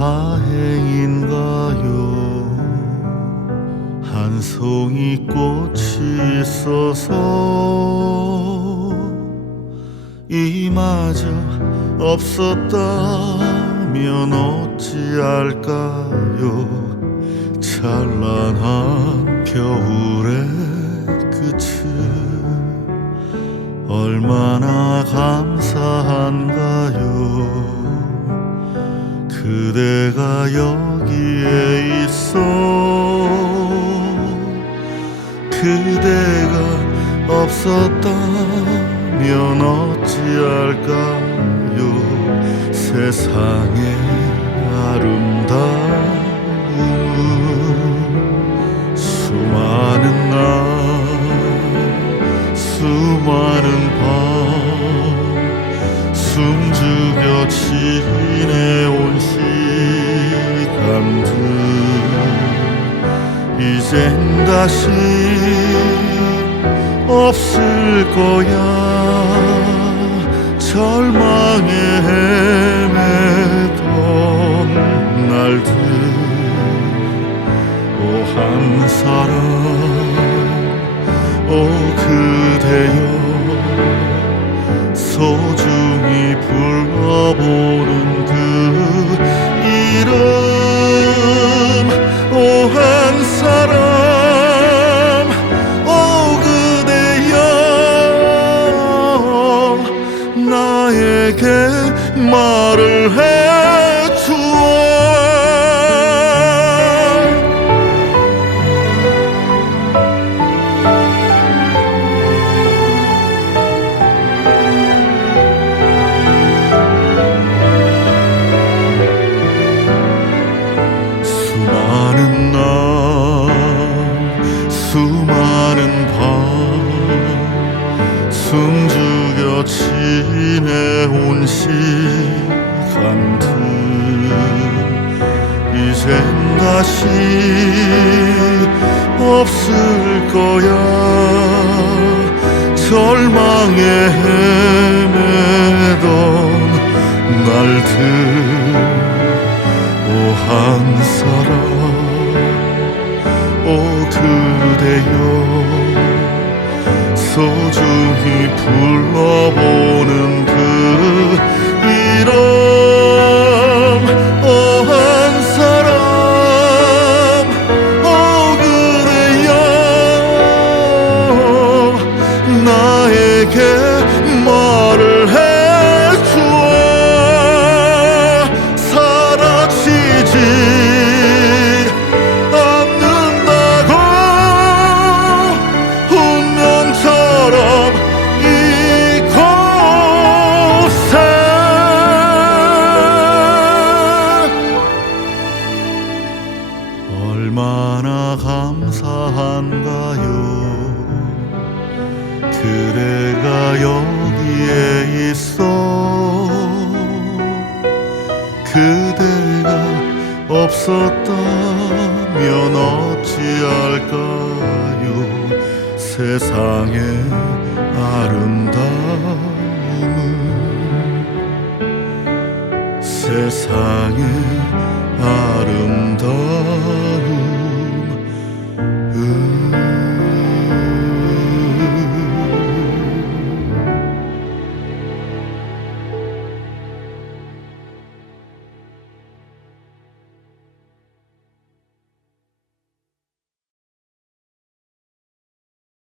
다행인가요? 한 송이 꽃이 있어서 이마저 없었다면 어찌할까요? 찬란한 겨울의 끝은 얼마나 감사한가요 그대가 여기에 있어 그대가 없었다면 어찌할까요? 세상 이젠 다시 없을 거야. 절망에 헤매던 날들. 오한 사람 오 그대여. 소중히 불러보는 숨죽여 지내온 시간들 이젠 다시 없을 거야. 절망에 헤매던 날들 오한 사람 오 그대여 소중히 불러보는 그 이름 얼마나 감사한가요? 그대가 여기에 있어. 그대가 없었다면 어찌할까요? 세상의 아름다움은 세상의 아름다움